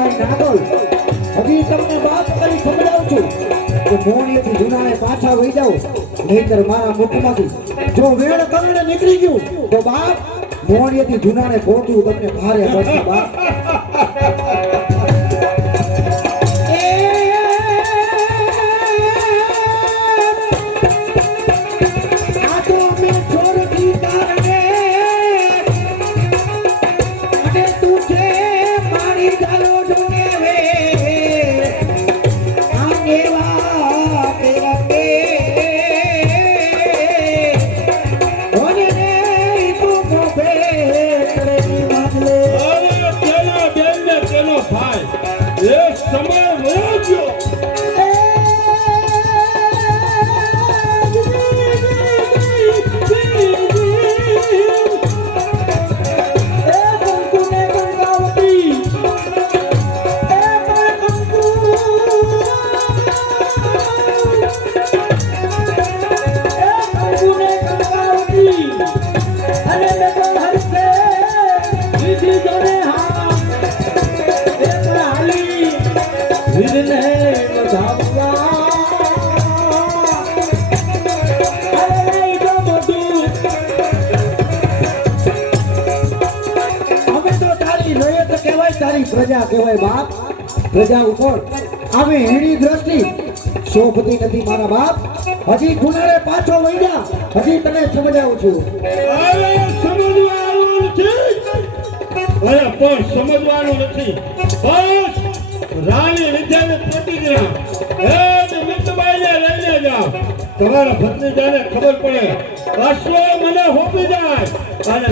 આ નાગલ હજી તમને વાત કરી સમજાવું છું કે મોણીએથી જૂનાને પાછા વહી જાઓ, નહીતર મારા મુખમાંથી. જો વેળ કરીને નીકળી ગયું, તો બાપ મોણીએથી જૂનાને પહોંચવું તમને ભારે પડશે બાપ. ભાઈ એ તારી પ્રજા કહેવાય બાપ. પ્રજા ઉપર આવે એની દ્રષ્ટિ. શોભતી નથી મારા બાપ. હજી ગુનાળે પાછો વળ્યા. હજી તને સમજાવું છું. અરે સમજવાનું નથી. અરે પણ સમજવાનું નથી. બસ. રાણી વિદ્યાને પ્રતિજ્ઞા. એ લઈને જાઓ તમારા ભત્રીજાને ખબર પડે. અશ્વ મને હોપી જાય. અને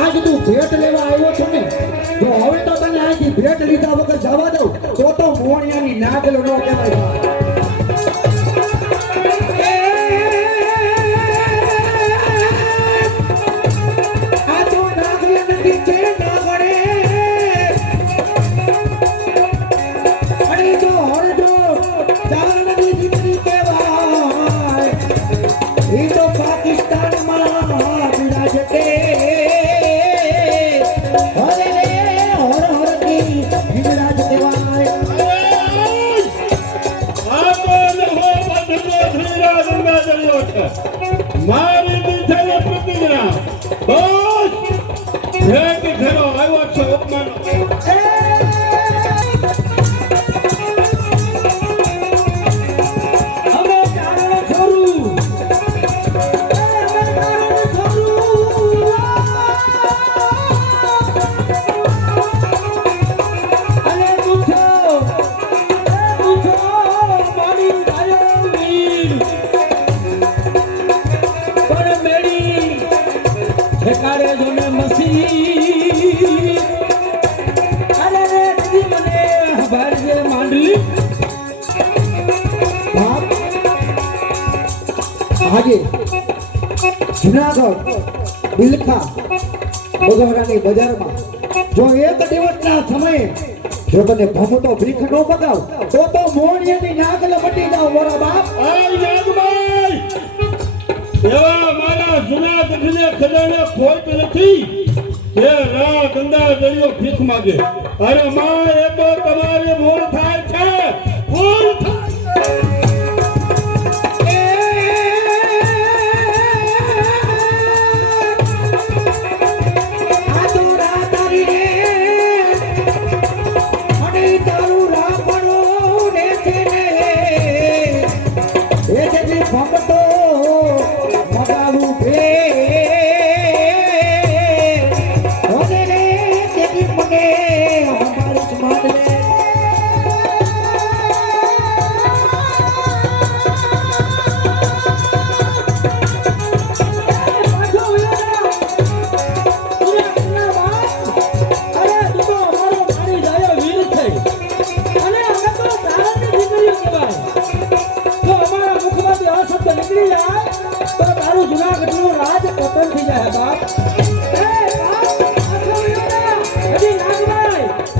આજ તું ભેટ લેવા આવ્યો છો ને જો હવે તો તને અહીંથી ભેટ લીધા વગર જવા દઉં તો તો મોણિયાની નાગલો ન કહેવાય આ તો નાગલો નથી જુનાગઢ, બિલખા બગોરાની બજારમાં. જો એક દિવસના સમયે જો તને ભમતો ભીખ નો બગાવ તો તો મોણિયાની નાગલ મટી જાવ મોરા બાપ. આય નાગભાઈ! એવા મારા જૂના ગઢને ખજાને ખોટ નથી. એ રા ગંદા દરિયો ભીખ માગે. અરે માં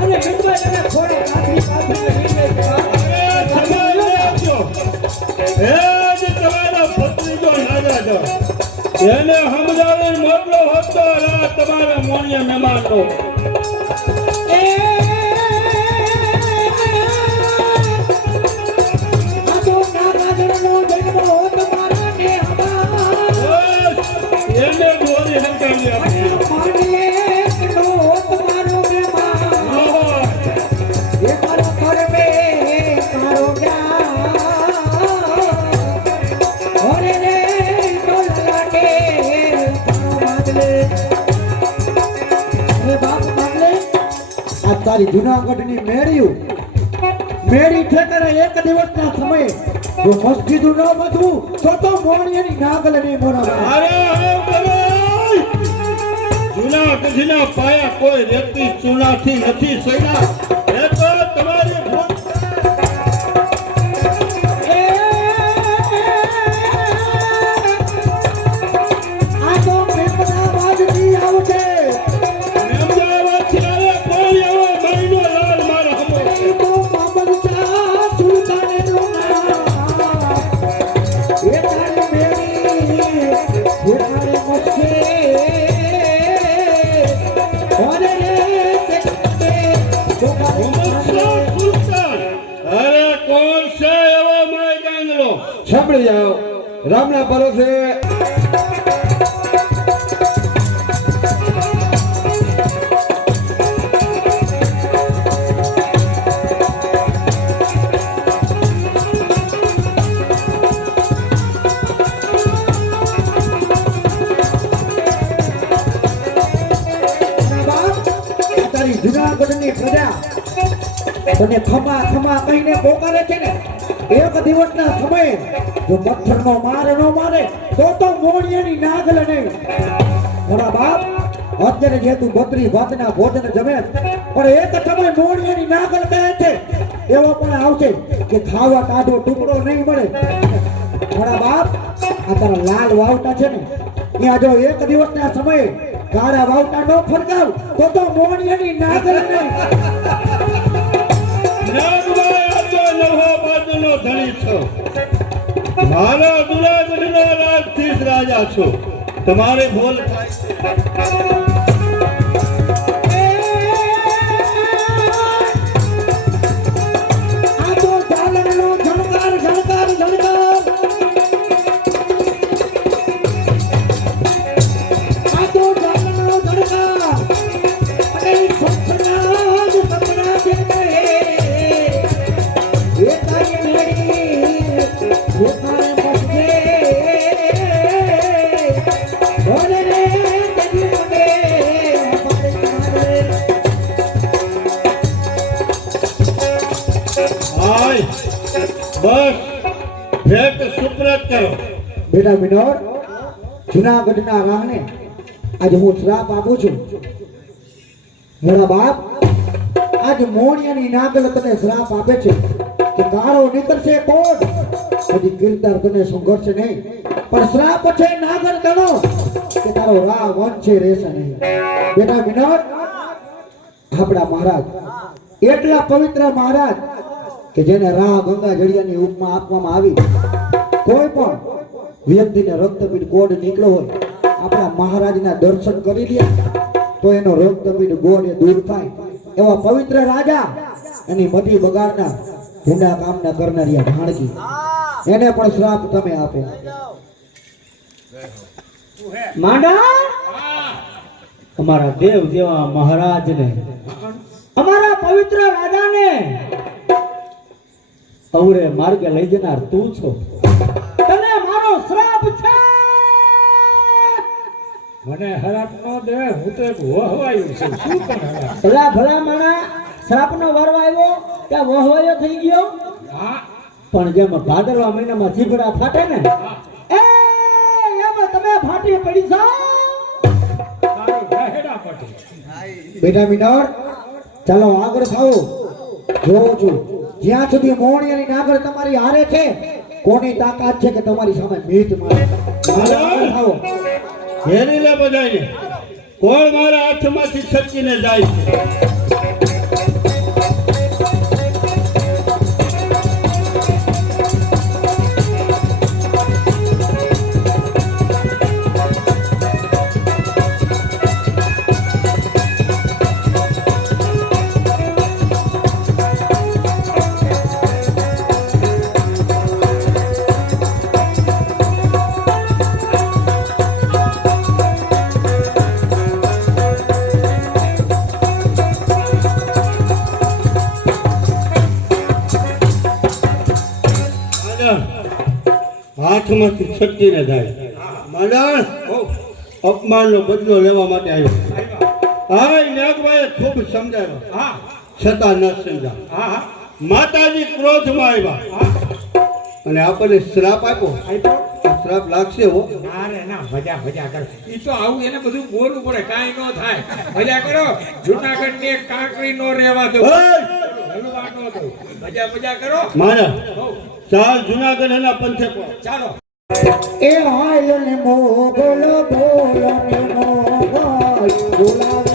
અરે સમય આપજો એ જ તમારો ભત્રીજો નાગરાજો એને સમજાવીને મોટલો હતો તમારા મોણિયા મહેમાનનો. તારી જુનાગઢની મેળ્યું મેળી ઠેકાણે એક દિવસના સમયે જો મસ્જિદ ન બધું, તો તો મોણિયાની નાગલ નહીં મોરા અરે જુનાગઢ ના પાયા કોઈ વ્યક્તિ ચૂનાથી નથી સડ્યા. સાંભળી જાઓ. રામના ભરોસે જુનાગઢની પ્રજા. તને ખમા ખમા કહીને પોકારે છે ને? એક દિવસના સમયે જો પથ્થરનો માર ન મારે, તો તો મોણિયાની નાગલ નહીં. મારા બાપ, અત્યારે જે તું બત્રી ભાતના ભોજન જમે, પણ એક સમય મોણિયાની નાગલ કહે છે. એવો પણ આવશે કે ખાવા કાઢો ટુકડો નહીં મળે. મારા બાપ, આ તારા લાલ વાવટા છે ને, ત્યાં જો એક દિવસના સમયે કાળા વાવટા નો ફરકાવ, તો તો મોણિયાની નાગલ નહીં. ધણી છો. મારો દુરાગઢનો રાજધીશ રાજા છો. તમારે બોલ થાય બેટા વિનોદ જુનાગઢના રાહને આજે હું શ્રાપ આપું છું. મારા બાપ, આજ મોણિયાની નાગલ તને શ્રાપ આપે છે કે કાળો નીકળશે કોટ હજી કીર્તર તને સંઘર્ષ નહીં, પણ શ્રાપ છે નાગર તણો કે તારો રાહ વંશે રહેશે નહીં બેટા વિનોદ આપણા મહારાજ, એટલા પવિત્ર મહારાજ કે જેને રા ગંગા જળિયાની ઉપમા આપવામાં આવી. કોઈ પણ વ્યક્તિને રક્તપીઠ કોડ નીકળ્યો હોય, આપણા મહારાજના દર્શન કરી લે તો એનો રક્તપીઠ ગોળ એ દૂર થાય. એવા પવિત્ર રાજા એની મતી બગાડના ભૂંડા કામના કરનારી ભાણકી એને પણ શ્રાપ તમે આપો. માંડા અમારા દેવ જેવા મહારાજને, અમારા પવિત્ર રાજાને અવરે માર્ગે લઈ જનાર તું છો. તને મારો શ્રાપ છે? મને હરાપ ન દે હું તો એક વહવાયું છું. શું પણ ભલા ભલા માણા શ્રાપનો વારો આવ્યો ત્યાં વહવાયો થઈ ગયો? હા. પણ જેમ ભાદરવા મહિનામાં જીભડા ફાટે ને એ એમાં તમે ફાટી પડી ગહેડા બેટા મિનોર ચાલો આગળ થાઓ. જોઉં છું. જ્યાં સુધી મોણિયાની નાગર તમારી હારે છે કોની તાકાત છે કે તમારી સામે મીટ મારે? થાઓ ઘેરી લે બધાને કોણ મારા હાથમાંથી છટકીને જાય છે? હાથમાંથી છટકીને જાય માંડણ અપમાનનો બદલો લેવા માટે આવ્યો. હા નાગભાઈએ ખૂબ સમજાવ્યો. હા. છતાં ન સમજા હા હા. માતાજી ક્રોધમાં આવ્યા. અને આપણને શ્રાપ આપ્યો. આપ્યો? શ્રાપ લાગશે હો. મારે ના મજા મજા કર. ઈ તો આવું એને બધું બોલવું પડે. કાંઈ ન થાય. મજા કરો. જુનાગઢની કાંકરી નો રહેવા દો! હલવા નો દો. મજા મજા કરો. મારા. ચાલ જુનાગઢ એના પંથે પર ચાલો. એ હાલ ને મોગલ બોલ ને મોગલ બોલાવે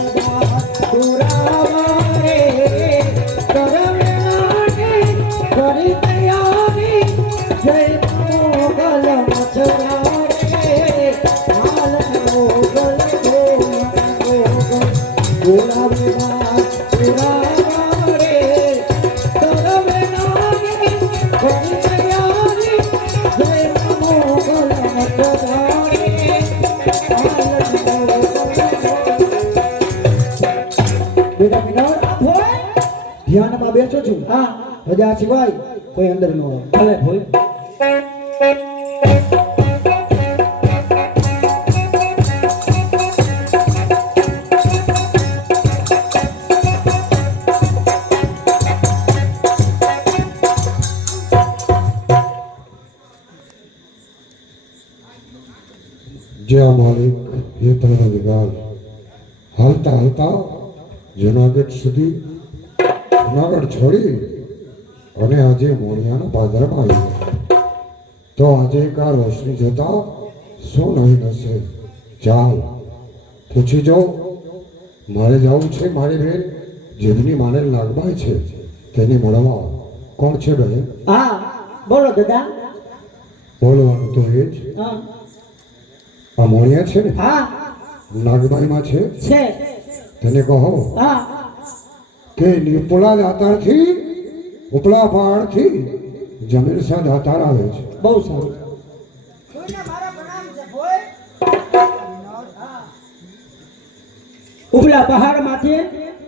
હા રજા સિવાય કોઈ અંદર ન ભલે ભૂલ. જય માલિક હે પરમદિગાર હાલતા હાલતા જુનાગઢ સુધી જુનાગઢ છોડી અને આજે મોણિયાના પાદરમાં આવ્યો તો આજે કા રોશની જોતા શું નહીં હશે? ચાલ પૂછી જાઉં મારે જવું છે મારી બેન. જેમની માને લાગભાઈ છે તેને મળવા. કોણ છે બહેન હા બોલો દાદા. બોલવાનું તો એ જ. આ મોણિયા છે ને? હા. નાગબાઈમાં છે? છે. તેને કહો. હા. કે નીપુલા દાતારથી ઉપલા પહાડથી જમીન સા દાતાર આવે છે બહુ સારું ઉપલા પહાડમાંથી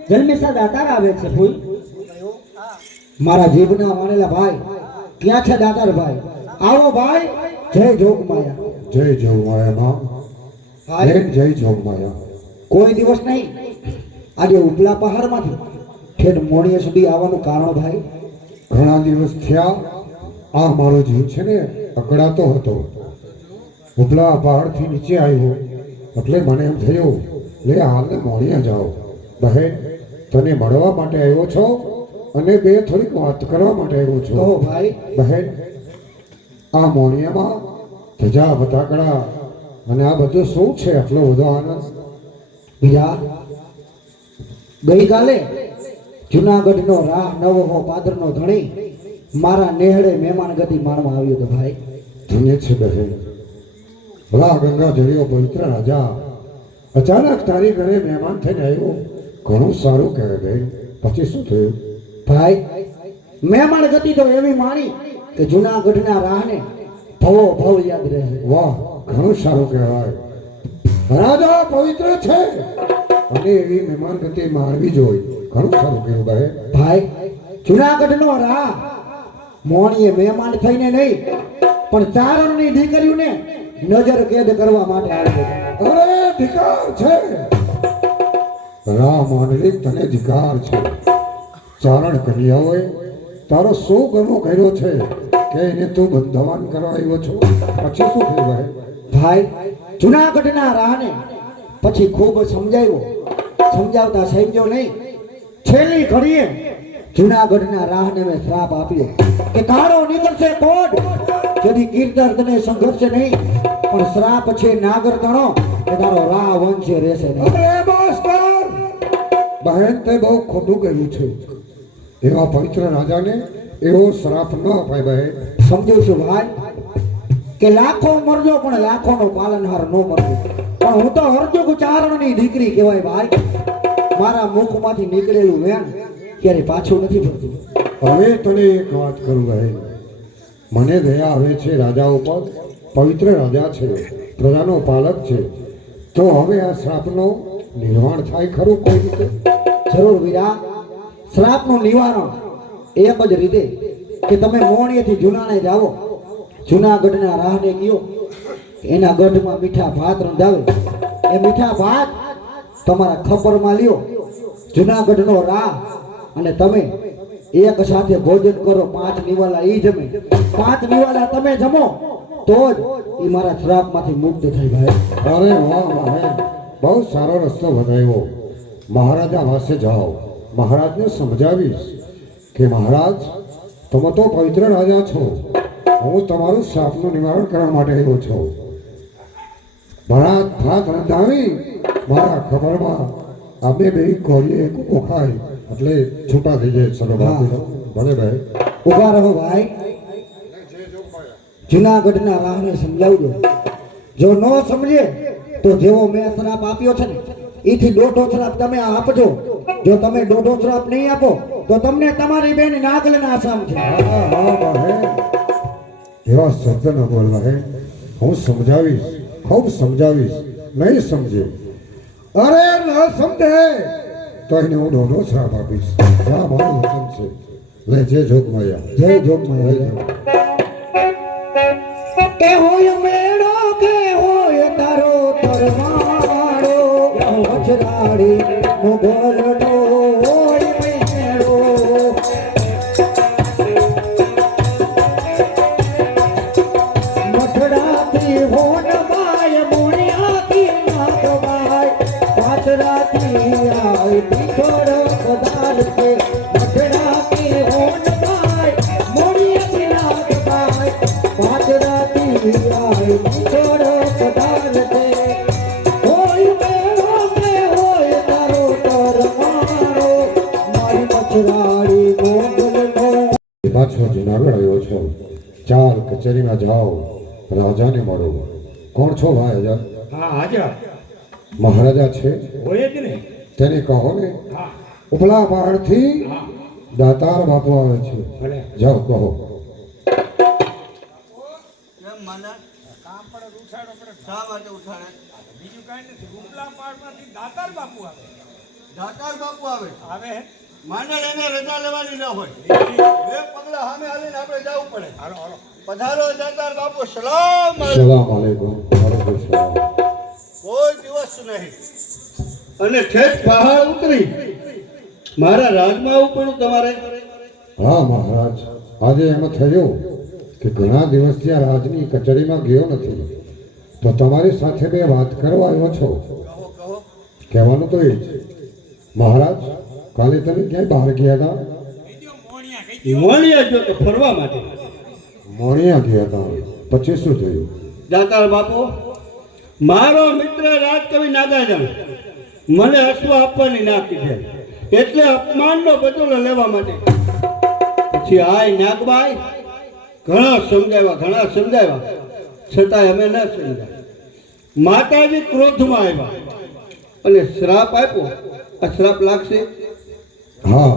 જન્મેશા દાતાર આવે છે ભૂલ મારા જીભના માનેલા ભાઈ ક્યાં છે દાતાર ભાઈ આવો ભાઈ જય જોગ માયા જય જોગમાયામાં બેન જય જોગમાયા કોઈ દિવસ નહીં આજે ઉપલા પહાડમાંથી ઠેઠ મોણીયા સુધી આવવાનું કારણ ભાઈ? ઘણા દિવસ થયા આ મારો જીવ છે ને અકળાતો હતો. ઉપલા પહાડથી નીચે આવ્યો એટલે મને એમ થયું લે હાલને મોણિયા જાઓ. બહેન તને મળવા માટે આવ્યો છો અને બે થોડીક વાત કરવા માટે આવ્યો છો. ભાઈ? બહેન આ મોણિયામાં ધજા બતાકડા અને આ બધું શું છે? આટલો બધો આનંદ? બીજા? ગઈકાલે? જુનાગઢનો રાહ નવો પાદરનો ધણી મારા નેહડે મહેમાન ગતિ માણવા આવ્યો તો ભાઈ. ધન્ય છે બહેન ભલા ગંગા જળિયો પવિત્ર રાજા. અચાનક તારી ઘરે મહેમાન થઈને આવ્યો. ઘણું સારું કહે બેન પછી શું થયું? ભાઈ મહેમાન ગતિ તો એવી માણી કે જુનાગઢના રાહને ભવો ભવ યાદ રહે. વાહ ઘણું સારું કહેવાય. રાજા પવિત્ર છે. અને એવી મહેમાન ગતિ માણવી જોઈ ઘણું સારું કહેવું બહેન ભાઈ, જુનાગઢનો રાહ મોણીએ મહેમાન થઈને નહીં, પણ ચારણની દીકરીઓને નજર કેદ કરવા માટે આવ્યો. છે. રા માંડલી તને અધિકાર છે. ચારણ કન્યાઓએ તારો શું ગમો કર્યો છે? કે એને તું બંધવાન કરવા આવ્યો છો? પછી શું થયું ભાઈ? ભાઈ, જુનાગઢના રાહને પછી ખૂબ સમજાવ્યો. સમજાવતા સમજ્યો નહીં. છેલ્લી ઘડીએ જુનાગઢના રાહને મેં શ્રાપ આપ્યો કે તારો નીકળશે કોડ જેથી કીર્તર તને સંઘર્ષે નહીં પણ શ્રાપ છે નાગર તણો કે તારો રાહ વંશ રહેશે બહેન તે બહુ ખોટું કહ્યું છે. એવા પવિત્ર રાજાને એવો શ્રાપ ન અપાય બહેન. સમજુ છું ભાઈ? કે લાખો મરજો પણ લાખોનો પાલનહાર ન મરજો. પણ હું તો હરજુગ ચારણની દીકરી કહેવાય ભાઈ. મારા મુખમાંથી નીકળેલું વેણ ક્યારે પાછું નથી પડતું. હવે તને એક વાત કરું ભાઈ. મને દયા આવે છે રાજા ઉપર. પવિત્ર રાજા છે. પ્રજાનો પાલક છે. તો હવે આ શ્રાપનો નિર્વાણ થાય ખરું કોઈ રીતે? જરૂર વીરા. શ્રાપનું નિવારણ એક જ રીતે કે તમે મોણીએથી જૂનાને જાઓ જૂનાગઢના રાહને ગયો. એના ગઢમાં મીઠા ભાત રંધાવે. એ મીઠા ભાત તમારા ખપરમાં લ્યો. જુનાગઢનો રાહ અને તમે એક સાથે ભોજન કરો. પાંચ નિવાલા ઈ જમે. પાંચ નિવાલા તમે જમો, તો જ એ મારા શ્રાપમાંથી મુક્ત થઈ ગયા અરે વાહ વાહ બહુ સારો રસ્તો બતાવ્યો. મહારાજા પાસે જાઓ. મહારાજને સમજાવીશ કે મહારાજ, તમે તો પવિત્ર રાજા છો. હું તમારું શ્રાપનું નિવારણ કરવા માટે આવ્યો છું. મારા ભાત રંધાવી મારા ખબરમાં અમે બે કોરીએ કોકો ખાય એટલે છૂટા થઈ જાય બાપુ ભલે ભાઈ. ઊભા રહો ભાઈ. જુનાગઢના વાહને સમજાવજો. જો ન સમજે તો જેવો મેં શ્રાપ આપ્યો છે ને એથી દોઢો શ્રાપ તમે આપજો. જો તમે દોઢો શ્રાપ નહીં આપો તો તમને તમારી બેન નાગલના આસામ છે. એવા શબ્દ ન બોલવા હે. હું સમજાવીશ ખૂબ સમજાવીશ. નહીં સમજે. અરે ન સમજે. તો એને હું ઢોઢો શ્રાપ આપીશ. આ મારું વચન છે? લે જય જોગમાયા. જય જોગમાયા. કે હોય મેળો કે હોય તારો તરમાળો વચરાડી મોગલનો પાછો જુનાગઢ આવ્યો છો. ચાલ કચેરીમાં જાઓ રાજાને મળો. કોણ છો ભાઈ હાજર? હા હાજર. મહારાજા છે? હોય જ ને. તેને કહો ને. હા. ઉપલા પહાડથી દાતાર બાપુ આવે છે. જાઓ કહો. બીજું કાંઈ નથી. દાતાર બાપુ આવે. દાતાર બાપુ આવે. આવે. એને રજા લેવાની ના હોય. બે પગલા સામે હાલીને આપણે જવું પડે. હાલો હાલો. પધારો દાતાર બાપુ સલામ સલામ આલેકુમ. કોઈ દિવસ નહીં. અને ઠેઠ પહાડ ઉતરી. મારા રાજમાં આવું પડ્યું તમારે. હા મહારાજ. આજે એમ થયું કે ઘણા દિવસથી આ રાજની કચેરીમાં ગયો નથી. તો તમારી સાથે બે વાત કરવા આવ્યો છો. કહો કહો. કહેવાનું તો એ જ. મહારાજ કાલે તમે ક્યાંય બહાર ગયા હતા? મોણિયા જો તો ફરવા માટે. મોણિયા ગયા હતા. પછી શું થયું? દાતાર બાપુ મારો મિત્ર રાજકવિ નાદાજન મને હસવા આપવાની ના કીધે. એટલે અપમાનનો બદલો લેવા માટે. પછી આય નાગબાઈ ઘણા સમજાવ્યા ઘણા સમજાવ્યા. છતાંય અમે ન સમજાય માતાજી ક્રોધમાં આવ્યા. અને શ્રાપ આપ્યો. આ શ્રાપ લાગશે? હા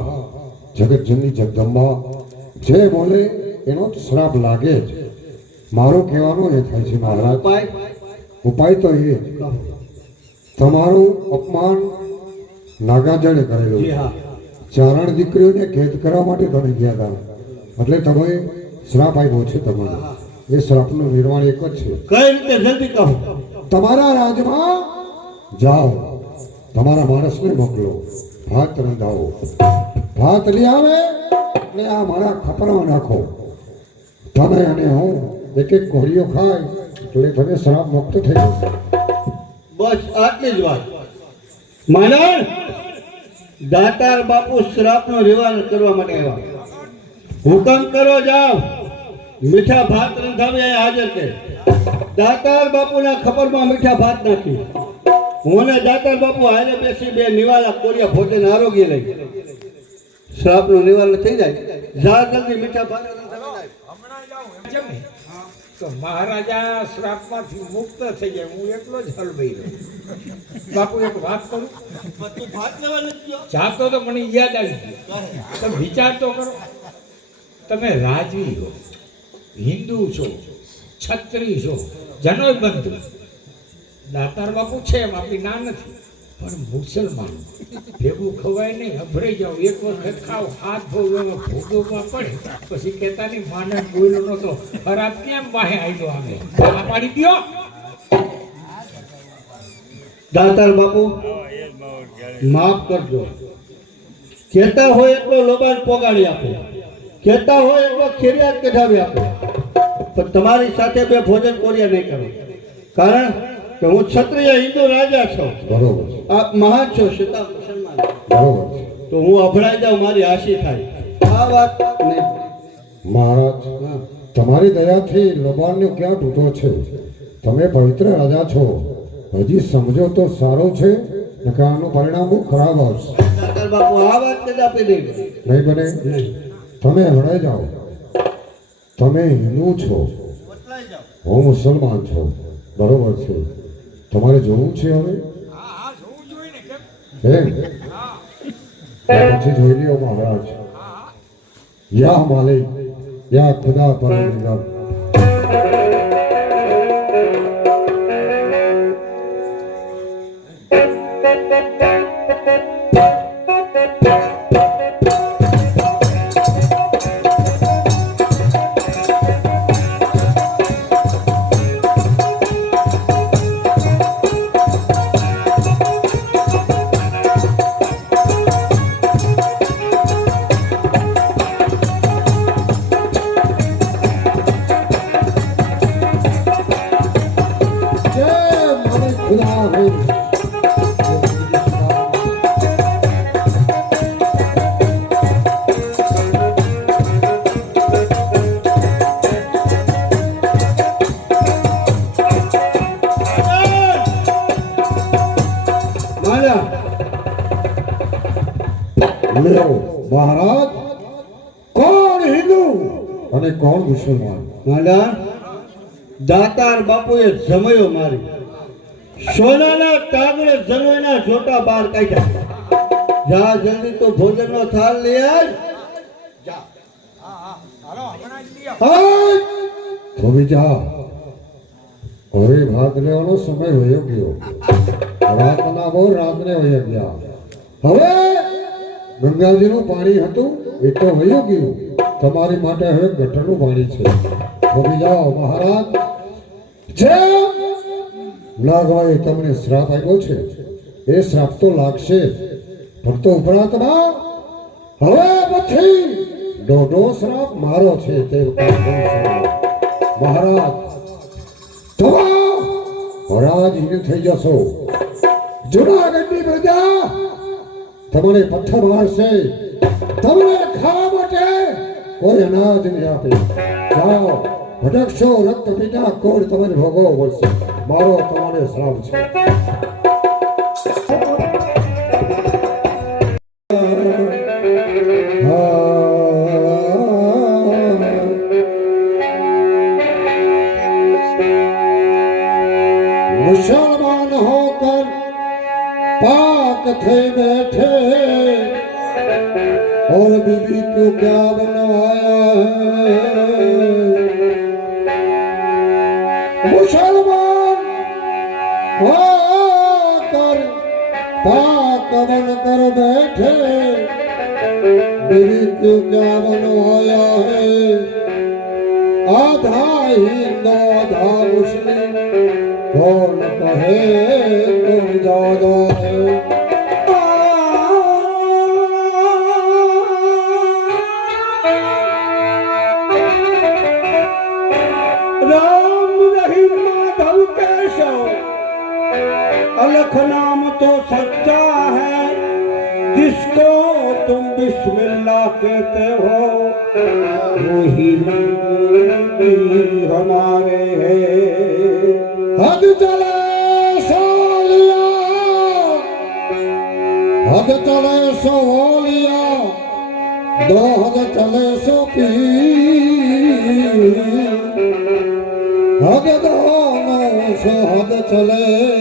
જગતજનની જગદંબા જે બોલે એનો શ્રાપ લાગે જ. મારો કહેવાનો એ થાય છે મહારાજ ઉપાય ઉપાય તો એ તમારું અપમાન નાગાજળે કરેલું ચારણ દીકરીઓને ખેદ કરવા માટે તમે ગયા હતા. એટલે તમે શ્રાપ આપ્યો છે તમારે. એ શ્રાપનું નિર્માણ એક જ છે. કઈ રીતે? જલ્દી કહો. તમારા રાજમાં જાઓ. તમારા માણસને મોકલો. ભાત રંધાવો. ભાત લઈ આવે અને આ મારા ખપરમાં નાખો. તમે અને હું એક એક કોળીઓ ખાય એટલે તમે શ્રાપ મુક્ત થઈ જશે બસ આટલી જ વાત. માનણ દાતાર બાપુ શ્રાપનો નિવારણ કરવા માટે આવ્યા. હુકમ કરો જાઓ. મીઠા ભાત રંધાવી હાજર છે. દાતાર બાપુના ખબરમાં મીઠા ભાત નાખી. હું ને દાતાર બાપુ હારે બેસી બે નિવાલા કોરિયા ભોજન આરોગ્ય લઈ શ્રાપનું નિવારણ થઈ જાય. જા જલ્દી મીઠા ને તો મહારાજા શ્રાપમાંથી મુક્ત થઈ જાય. હું એકલો જ હલવાઈ રહ્યો બાપુ, એક વાત કરું? જાતો તો મને યાદ આવી ગયો. તમે વિચાર તો કરો. તમે રાજવી છો હિન્દુ છો, છત્રી છો જનોય બંધુ. દાતાર બાપુ છે એમ, આપણી ના નથી. પણ મુસલમાન, ભેગું ખવાય નહીં, અભરાઈ જાઓ. એક વખત ખાવ હાથ ભોગવવા ભોગવવા પડે. પછી કહેતા નહીં માને બોલ્યો નહોતો ખરાબ કેમ બાહે આવ્યો આવે આ પાડી દો દાતાર બાપુ, માફ કરજો. કહેતા હોય એટલો લોબાન પોગાડી આપો. કહેતા હોય એટલો ખેરિયાત કઢાવી આપો. પણ તમારી સાથે બે ભોજન કોરિયા નહીં કરો. કારણ કે હું ક્ષત્રિય હિન્દુ રાજા છું. બરોબર આપ મહાન છો સીતા મુસલમાન બરોબર તો હું અભડાઈ જાઉં મારી આશી થાય. આ વાત નહીં મહારાજ તમારી દયાથી લબાણનો ક્યાં તૂટો છે? તમે પવિત્ર રાજા છો. હજી સમજો તો સારું છે નકર આનું પરિણામ બહુ ખરાબ આવશે. નહીં બને? તમે હણાઈ જાઓ. તમે હિન્દુ છો. હું મુસલમાન છું. બરોબર છે. તમારે જોવું છે હવે? હા? પછી જોઈ લ્યો મહારાજ. યા માલિક યા ખુદા પરમનિગમ લ્યો મહારાજ કોણ હિન્દુ અને કોણ મુસલમાન? માલા દાતાર બાપુએ જમયો મારી. સોનાના કાગળે જમવાના જોટા બહાર કાઢ્યા. જા જલ્દી તો ભોજનનો થાળ લઈ આજ! તો બીજા હવે ભાગ લેવાનો સમય વયો ગયો. રાતના બહુ રાતને વયો ગયા. હવે ગંગાજીનું પાણી હતું, એ તો વયું ગયું. તમારી માટે હવે ગટરનું પાણી છે. તો જાઓ, મહારાજ. જેમ લાગવાએ તમને શ્રાપ આપ્યો છે. એ શ્રાપ તો લાગશે. પણ તો ઉપરાંતમાં હવે પછી દોઢો શ્રાપ મારો છે તે મહારાજ તમામ રાજહીન થઈ જશો. જુનાગઢની પ્રજા તમને પથ્થર મારશે તમને ખાવા માટે કોઈ અનાજ નહીં આપે. જાઓ, ભટકશો, રક્ત પીતા કોડ તમને ભોગવવો પડશે મારો તમારે શ્રાપ છે. पाक थे बैठे और बीबी को क्या बनवाया है मुसलमान होकर पाक बनकर बैठे बीबी को क्या बनवाया है आधा हिंदू आधा मुस्लिम कौन कहे तुम ज्यादा बिस्मिल्लाह कहते हो वही नबी हमारे हैं हद चले सोलिया हद चले सोलिया दो हद चले सो पी हद दोनों से हद चले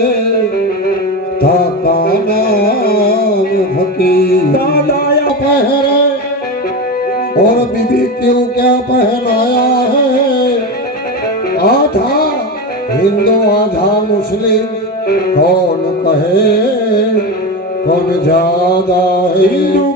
मछली कौन कहे कौन ज्यादा हिंदू